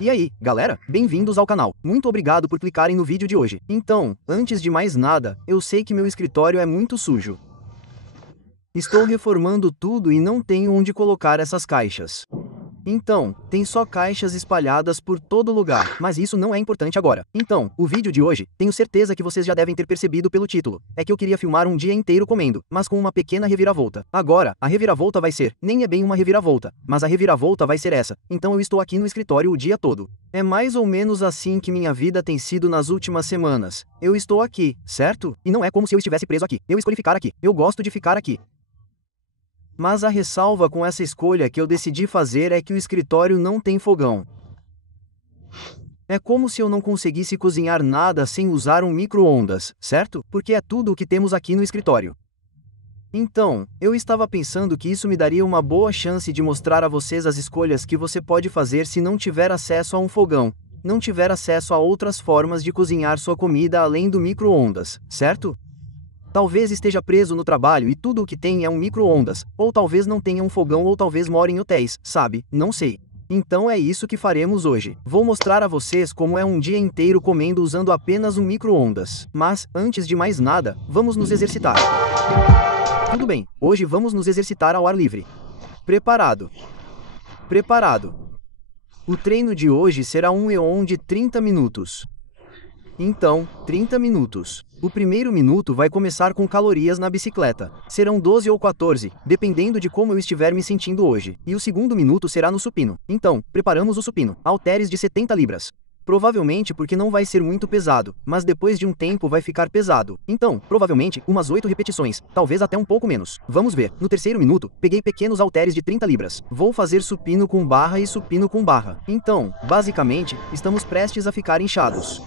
E aí, galera, bem-vindos ao canal. Muito obrigado por clicarem no vídeo de hoje. Então, antes de mais nada, eu sei que meu escritório é muito sujo. Estou reformando tudo e não tenho onde colocar essas caixas. Então, tem só caixas espalhadas por todo lugar, mas isso não é importante agora. Então, o vídeo de hoje, tenho certeza que vocês já devem ter percebido pelo título, é que eu queria filmar um dia inteiro comendo, mas com uma pequena reviravolta. Agora, a reviravolta vai ser, nem é bem uma reviravolta, mas a reviravolta vai ser essa, então eu estou aqui no escritório o dia todo. É mais ou menos assim que minha vida tem sido nas últimas semanas. Eu estou aqui, certo? E não é como se eu estivesse preso aqui, eu escolhi ficar aqui, eu gosto de ficar aqui. Mas a ressalva com essa escolha que eu decidi fazer é que o escritório não tem fogão. É como se eu não conseguisse cozinhar nada sem usar um micro-ondas, certo? Porque é tudo o que temos aqui no escritório. Então, eu estava pensando que isso me daria uma boa chance de mostrar a vocês as escolhas que você pode fazer se não tiver acesso a um fogão, não tiver acesso a outras formas de cozinhar sua comida além do micro-ondas, certo? Talvez esteja preso no trabalho e tudo o que tem é um micro-ondas, ou talvez não tenha um fogão ou talvez more em hotéis, sabe? Não sei. Então é isso que faremos hoje. Vou mostrar a vocês como é um dia inteiro comendo usando apenas um micro-ondas. Mas, antes de mais nada, vamos nos exercitar. Tudo bem, hoje vamos nos exercitar ao ar livre. Preparado? Preparado. O treino de hoje será um EON de 30 minutos. Então, 30 minutos. O primeiro minuto vai começar com calorias na bicicleta. Serão 12 ou 14, dependendo de como eu estiver me sentindo hoje. E o segundo minuto será no supino. Então, preparamos o supino. Halteres de 70 libras. Provavelmente porque não vai ser muito pesado, mas depois de um tempo vai ficar pesado. Então, provavelmente, umas 8 repetições, talvez até um pouco menos. Vamos ver. No terceiro minuto, peguei pequenos halteres de 30 libras. Vou fazer supino com barra e supino com barra. Então, basicamente, estamos prestes a ficar inchados.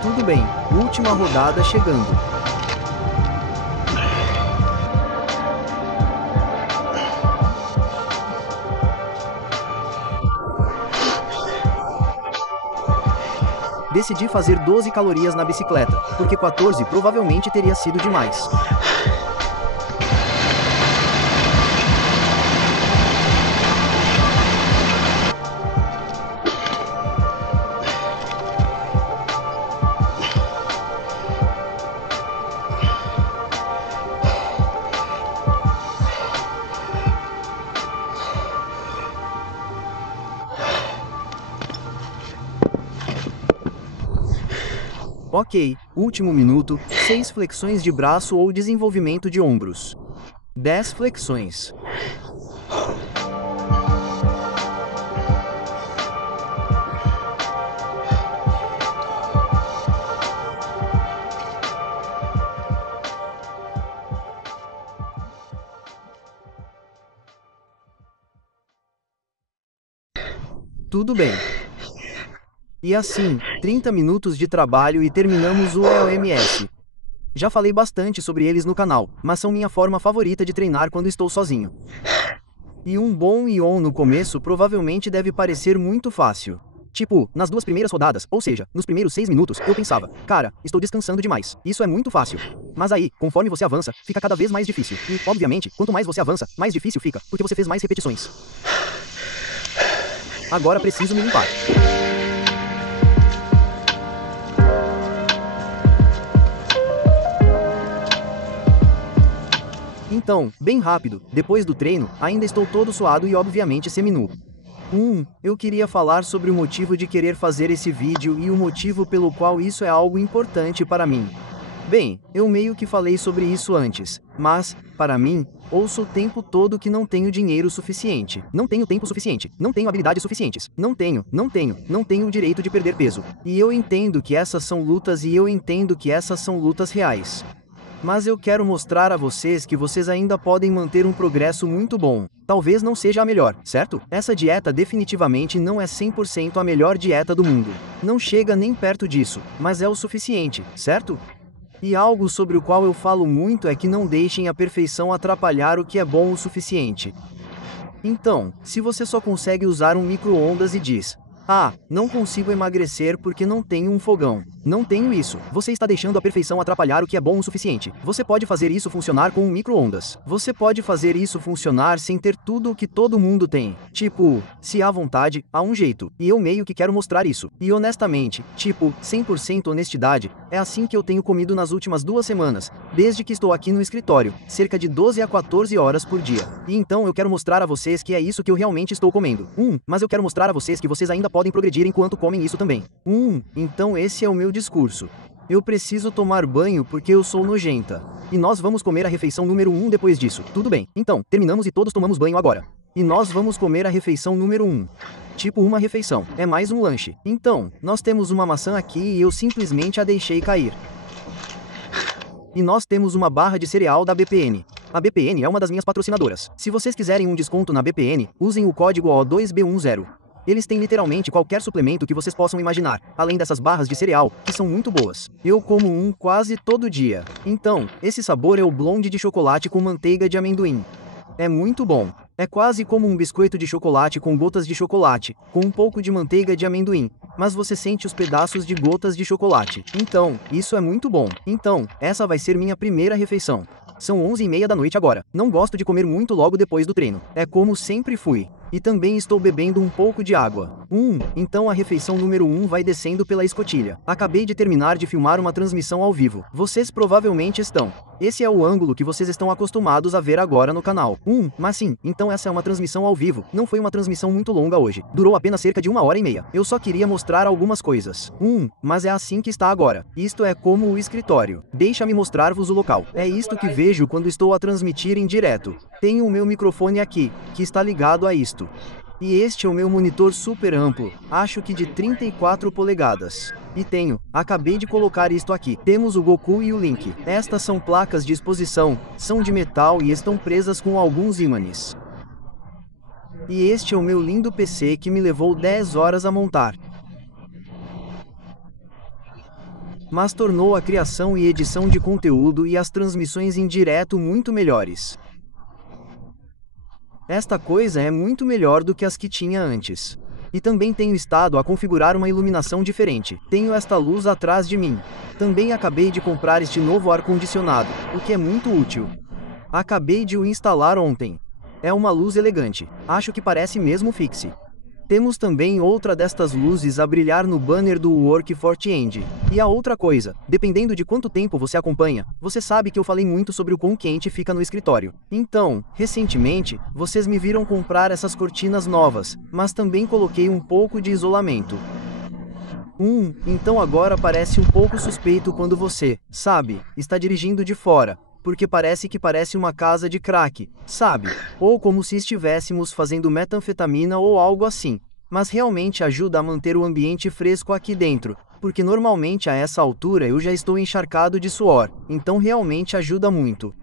Tudo bem, última rodada chegando. Decidi fazer 12 calorias na bicicleta, porque 14 provavelmente teria sido demais. Ok, último minuto, 6 flexões de braço ou desenvolvimento de ombros. 10 flexões. Tudo bem. E assim, 30 minutos de trabalho e terminamos o EOMS. Já falei bastante sobre eles no canal, mas são minha forma favorita de treinar quando estou sozinho. E um bom EON no começo provavelmente deve parecer muito fácil. Tipo, nas 2 primeiras rodadas, ou seja, nos primeiros 6 minutos, eu pensava, cara, estou descansando demais, isso é muito fácil. Mas aí, conforme você avança, fica cada vez mais difícil. E, obviamente, quanto mais você avança, mais difícil fica, porque você fez mais repetições. Agora preciso me limpar. Então, bem rápido, depois do treino, ainda estou todo suado e obviamente seminu. Eu queria falar sobre o motivo de querer fazer esse vídeo e o motivo pelo qual isso é algo importante para mim. Bem, eu meio que falei sobre isso antes, mas, para mim, ouço o tempo todo que não tenho dinheiro suficiente, não tenho tempo suficiente, não tenho habilidades suficientes, não tenho o direito de perder peso. E eu entendo que essas são lutas e eu entendo que essas são lutas reais. Mas eu quero mostrar a vocês que vocês ainda podem manter um progresso muito bom. Talvez não seja a melhor, certo? Essa dieta definitivamente não é 100% a melhor dieta do mundo. Não chega nem perto disso, mas é o suficiente, certo? E algo sobre o qual eu falo muito é que não deixem a perfeição atrapalhar o que é bom o suficiente. Então, se você só consegue usar um micro-ondas e diz: "Ah, não consigo emagrecer porque não tenho um fogão. Não tenho isso." Você está deixando a perfeição atrapalhar o que é bom o suficiente. Você pode fazer isso funcionar com um micro-ondas. Você pode fazer isso funcionar sem ter tudo o que todo mundo tem. Tipo, se há vontade, há um jeito. E eu meio que quero mostrar isso. E honestamente, tipo, 100% honestidade, é assim que eu tenho comido nas últimas 2 semanas, desde que estou aqui no escritório, cerca de 12 a 14 horas por dia. E então eu quero mostrar a vocês que é isso que eu realmente estou comendo. Mas eu quero mostrar a vocês que vocês ainda podem progredir enquanto comem isso também. Então esse é o meu discurso. Eu preciso tomar banho porque eu sou nojenta. E nós vamos comer a refeição número 1 depois disso. Tudo bem. Então, terminamos e todos tomamos banho agora. E nós vamos comer a refeição número 1. Tipo uma refeição. É mais um lanche. Então, nós temos uma maçã aqui e eu simplesmente a deixei cair. E nós temos uma barra de cereal da BPN. A BPN é uma das minhas patrocinadoras. Se vocês quiserem um desconto na BPN, usem o código O2B10. Eles têm literalmente qualquer suplemento que vocês possam imaginar, além dessas barras de cereal, que são muito boas. Eu como um quase todo dia. Então, esse sabor é o blonde de chocolate com manteiga de amendoim. É muito bom. É quase como um biscoito de chocolate com gotas de chocolate, com um pouco de manteiga de amendoim, mas você sente os pedaços de gotas de chocolate. Então, isso é muito bom. Então, essa vai ser minha primeira refeição. São 11h30 da noite agora. Não gosto de comer muito logo depois do treino. É como sempre fui. E também estou bebendo um pouco de água. Então a refeição número 1 vai descendo pela escotilha. Acabei de terminar de filmar uma transmissão ao vivo. Vocês provavelmente estão. Esse é o ângulo que vocês estão acostumados a ver agora no canal. Mas sim, então essa é uma transmissão ao vivo. Não foi uma transmissão muito longa hoje. Durou apenas cerca de 1h30. Eu só queria mostrar algumas coisas. Mas é assim que está agora. Isto é como o escritório. Deixa-me mostrar-vos o local. É isto que vejo quando estou a transmitir em direto. Tenho o meu microfone aqui, que está ligado a isto. E este é o meu monitor super amplo, acho que de 34 polegadas. E acabei de colocar isto aqui. Temos o Goku e o Link. Estas são placas de exposição, são de metal e estão presas com alguns ímãs. E este é o meu lindo PC que me levou 10 horas a montar. Mas tornou a criação e edição de conteúdo e as transmissões em direto muito melhores. Esta coisa é muito melhor do que as que tinha antes. E também tenho estado a configurar uma iluminação diferente. Tenho esta luz atrás de mim. Também acabei de comprar este novo ar-condicionado, o que é muito útil. Acabei de o instalar ontem. É uma luz elegante. Acho que parece mesmo fixe. Temos também outra destas luzes a brilhar no banner do Work for Change. E a outra coisa, dependendo de quanto tempo você acompanha, você sabe que eu falei muito sobre o quão quente fica no escritório. Então, recentemente, vocês me viram comprar essas cortinas novas, mas também coloquei um pouco de isolamento. Então agora parece um pouco suspeito quando você, sabe, está dirigindo de fora. Porque parece uma casa de crack, sabe? Ou como se estivéssemos fazendo metanfetamina ou algo assim. Mas realmente ajuda a manter o ambiente fresco aqui dentro, porque normalmente a essa altura eu já estou encharcado de suor, então realmente ajuda muito.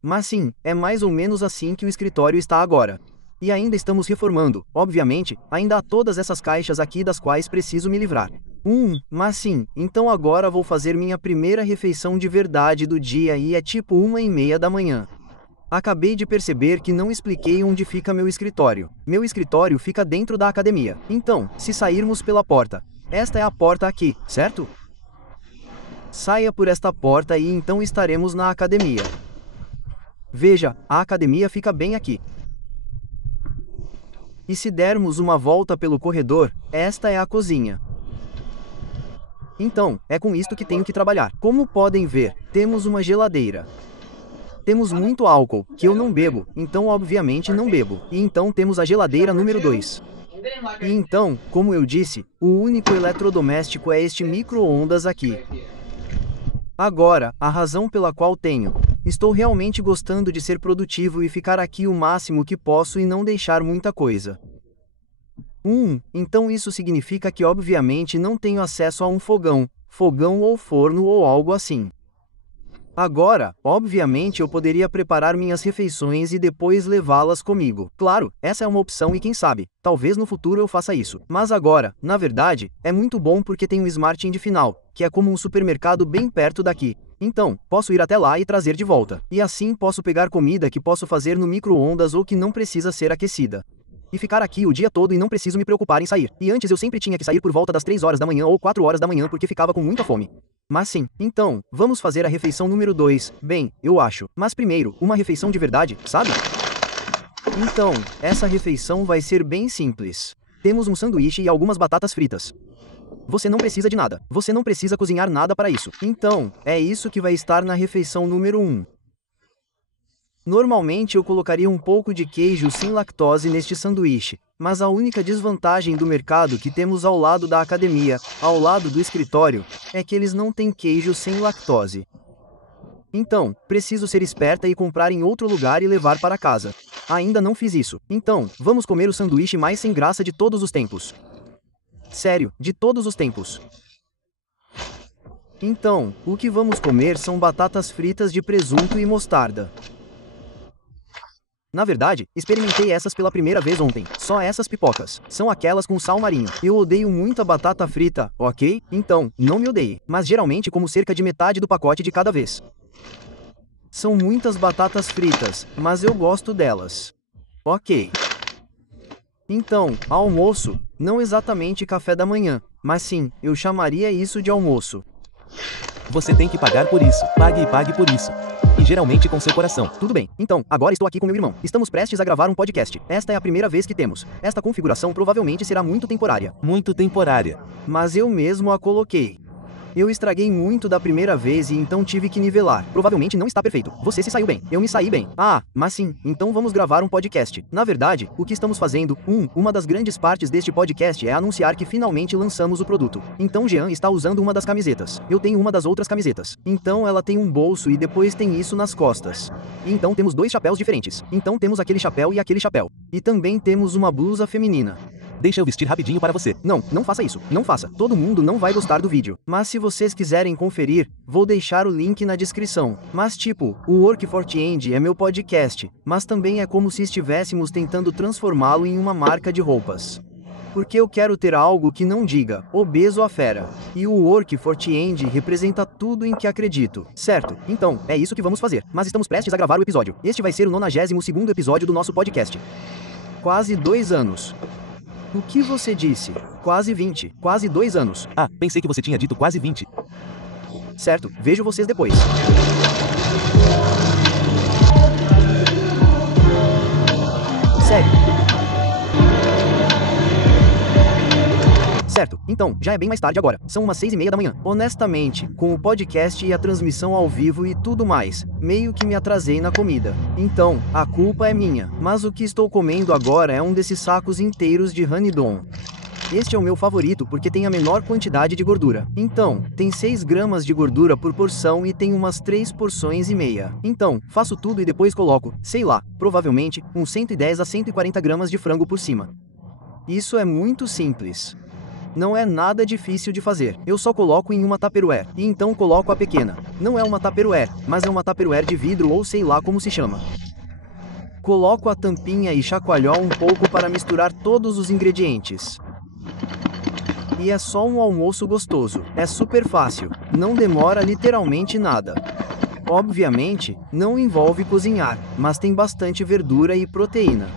Mas sim, é mais ou menos assim que o escritório está agora. E ainda estamos reformando, obviamente, ainda há todas essas caixas aqui das quais preciso me livrar. Mas sim, então agora vou fazer minha primeira refeição de verdade do dia e é tipo 1h30 da manhã. Acabei de perceber que não expliquei onde fica meu escritório. Meu escritório fica dentro da academia. Então, se sairmos pela porta, esta é a porta aqui, certo? Saia por esta porta e então estaremos na academia. Veja, a academia fica bem aqui. E se dermos uma volta pelo corredor, esta é a cozinha. Então, é com isto que tenho que trabalhar. Como podem ver, temos uma geladeira. Temos muito álcool, que eu não bebo, então obviamente não bebo. E então temos a geladeira número 2. E então, como eu disse, o único eletrodoméstico é este micro-ondas aqui. Agora, a razão pela qual estou realmente gostando de ser produtivo e ficar aqui o máximo que posso e não deixar muita coisa. Então isso significa que obviamente não tenho acesso a um fogão ou forno ou algo assim. Agora, obviamente eu poderia preparar minhas refeições e depois levá-las comigo. Claro, essa é uma opção e quem sabe, talvez no futuro eu faça isso. Mas agora, na verdade, é muito bom porque tem um Smart End final, que é como um supermercado bem perto daqui. Então, posso ir até lá e trazer de volta. E assim posso pegar comida que posso fazer no micro-ondas ou que não precisa ser aquecida. E ficar aqui o dia todo e não preciso me preocupar em sair. E antes eu sempre tinha que sair por volta das 3 horas da manhã ou 4 horas da manhã porque ficava com muita fome. Mas sim, então, vamos fazer a refeição número 2, bem, eu acho. Mas primeiro, uma refeição de verdade, sabe? Então, essa refeição vai ser bem simples. Temos um sanduíche e algumas batatas fritas. Você não precisa de nada. Você não precisa cozinhar nada para isso. Então, é isso que vai estar na refeição número 1. Normalmente eu colocaria um pouco de queijo sem lactose neste sanduíche, mas a única desvantagem do mercado que temos ao lado da academia, ao lado do escritório, é que eles não têm queijo sem lactose. Então, preciso ser esperta e comprar em outro lugar e levar para casa. Ainda não fiz isso. Então, vamos comer o sanduíche mais sem graça de todos os tempos. Sério, de todos os tempos. Então, o que vamos comer são batatas fritas de presunto e mostarda. Na verdade, experimentei essas pela primeira vez ontem. Só essas pipocas. São aquelas com sal marinho. Eu odeio muito a batata frita, ok? Então, não me odeie. Mas geralmente como cerca de metade do pacote de cada vez. São muitas batatas fritas, mas eu gosto delas. Ok. Então, almoço, não exatamente café da manhã, mas sim, eu chamaria isso de almoço. Você tem que pagar por isso. Pague e pague por isso. E geralmente com seu coração. Tudo bem, então, agora estou aqui com meu irmão. Estamos prestes a gravar um podcast. Esta é a primeira vez que temos. Esta configuração provavelmente será muito temporária. Muito temporária. Mas eu mesmo a coloquei. Eu estraguei muito da primeira vez e então tive que nivelar. Provavelmente não está perfeito. Você se saiu bem. Eu me saí bem. Ah, mas sim, então vamos gravar um podcast. Na verdade, o que estamos fazendo, uma das grandes partes deste podcast é anunciar que finalmente lançamos o produto. Então Jean está usando uma das camisetas. Eu tenho uma das outras camisetas. Então ela tem um bolso e depois tem isso nas costas. E então temos 2 chapéus diferentes. Então temos aquele chapéu e aquele chapéu. E também temos uma blusa feminina. Deixa eu vestir rapidinho para você. Não, não faça isso. Não faça. Todo mundo não vai gostar do vídeo. Mas se vocês quiserem conferir, vou deixar o link na descrição. Mas tipo, o Work for Change é meu podcast, mas também é como se estivéssemos tentando transformá-lo em uma marca de roupas. Porque eu quero ter algo que não diga, obeso a fera. E o Work for Change representa tudo em que acredito. Certo, então, é isso que vamos fazer. Mas estamos prestes a gravar o episódio. Este vai ser o 92º episódio do nosso podcast. Quase 2 anos. O que você disse? Quase 20. Quase 2 anos. Ah, pensei que você tinha dito quase 20. Certo, vejo vocês depois. Sério. Certo, então, já é bem mais tarde agora. São umas 6:30 da manhã. Honestamente, com o podcast e a transmissão ao vivo e tudo mais, meio que me atrasei na comida. Então, a culpa é minha. Mas o que estou comendo agora é um desses sacos inteiros de Hanidon. Este é o meu favorito porque tem a menor quantidade de gordura. Então, tem 6 gramas de gordura por porção e tem umas 3 porções e meia. Então, faço tudo e depois coloco, sei lá, provavelmente, uns 110 a 140 gramas de frango por cima. Isso é muito simples. Não é nada difícil de fazer. Eu só coloco em uma Tupperware, e então coloco a pequena. Não é uma Tupperware, mas é uma Tupperware de vidro ou sei lá como se chama. Coloco a tampinha e chacoalho um pouco para misturar todos os ingredientes. E é só um almoço gostoso. É super fácil. Não demora literalmente nada. Obviamente, não envolve cozinhar, mas tem bastante verdura e proteína.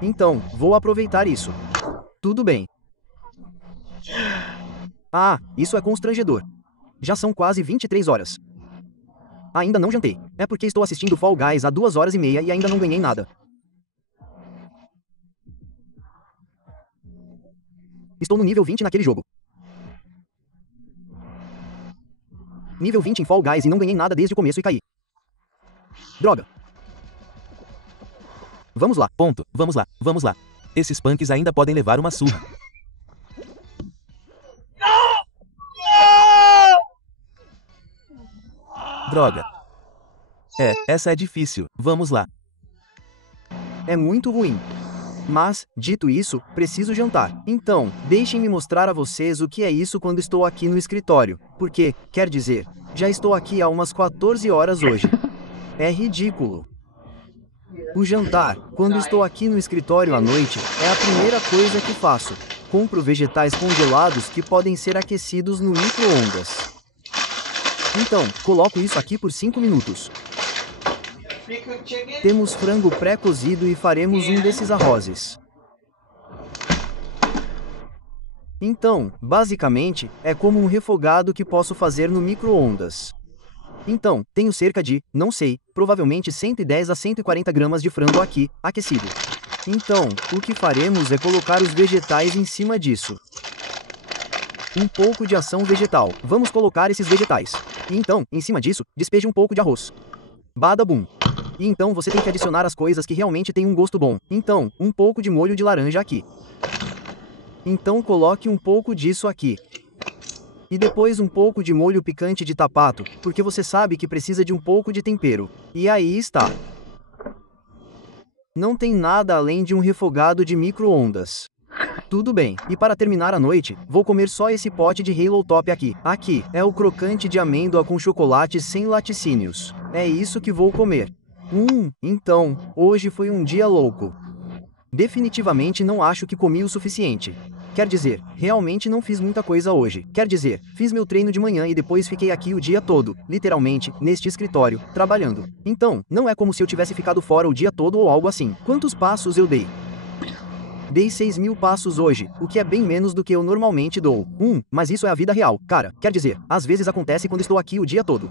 Então, vou aproveitar isso. Tudo bem. Ah, isso é constrangedor. Já são quase 23 horas. Ainda não jantei. É porque estou assistindo Fall Guys há 2h30 e ainda não ganhei nada. Estou no nível 20 naquele jogo. Nível 20 em Fall Guys e não ganhei nada desde o começo e caí. Droga. Vamos lá. Ponto. Vamos lá. Vamos lá. Esses punks ainda podem levar uma surra. Droga. Essa é difícil. Vamos lá. É muito ruim. Mas, dito isso, preciso jantar. Então, deixem-me mostrar a vocês o que é isso quando estou aqui no escritório. Porque, quer dizer, já estou aqui há umas 14 horas hoje. É ridículo. O jantar, quando estou aqui no escritório à noite, é a primeira coisa que faço. Compro vegetais congelados que podem ser aquecidos no micro-ondas. Então, coloco isso aqui por 5 minutos. Temos frango pré-cozido e faremos um desses arrozes. Então, basicamente, é como um refogado que posso fazer no micro-ondas. Então, tenho cerca de, não sei, provavelmente 110 a 140 gramas de frango aqui, aquecido. Então, o que faremos é colocar os vegetais em cima disso. Um pouco de ação vegetal. Vamos colocar esses vegetais. E então, em cima disso, despeje um pouco de arroz. Bada bum. E então você tem que adicionar as coisas que realmente têm um gosto bom. Então, um pouco de molho de laranja aqui. Então coloque um pouco disso aqui. E depois um pouco de molho picante de tapato, porque você sabe que precisa de um pouco de tempero. E aí está. Não tem nada além de um refogado de micro-ondas. Tudo bem, e para terminar a noite, vou comer só esse pote de Halo Top aqui. Aqui, é o crocante de amêndoa com chocolate sem laticínios. É isso que vou comer. Então, hoje foi um dia louco. Definitivamente não acho que comi o suficiente. Quer dizer, realmente não fiz muita coisa hoje. Quer dizer, fiz meu treino de manhã e depois fiquei aqui o dia todo, literalmente, neste escritório, trabalhando. Então, não é como se eu tivesse ficado fora o dia todo ou algo assim. Quantos passos eu dei? Dei 6.000 passos hoje, o que é bem menos do que eu normalmente dou. Mas isso é a vida real, cara. Quer dizer, às vezes acontece quando estou aqui o dia todo.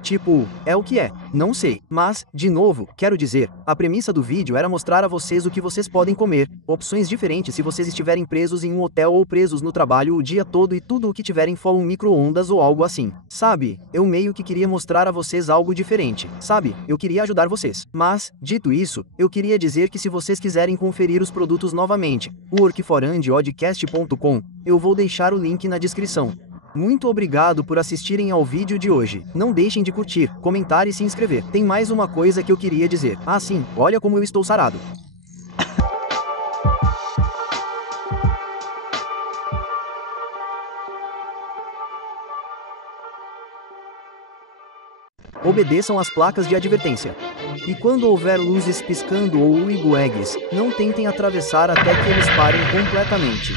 Tipo, é o que é, não sei. Mas, de novo, quero dizer, a premissa do vídeo era mostrar a vocês o que vocês podem comer, opções diferentes se vocês estiverem presos em um hotel ou presos no trabalho o dia todo e tudo o que tiverem for um micro-ondas ou algo assim. Sabe, eu meio que queria mostrar a vocês algo diferente, sabe, eu queria ajudar vocês. Mas, dito isso, eu queria dizer que se vocês quiserem conferir os produtos novamente, o workforandodcast.com, eu vou deixar o link na descrição. Muito obrigado por assistirem ao vídeo de hoje. Não deixem de curtir, comentar e se inscrever. Tem mais uma coisa que eu queria dizer. Ah sim, olha como eu estou sarado. Obedeçam às placas de advertência. E quando houver luzes piscando ou eggs, não tentem atravessar até que eles parem completamente.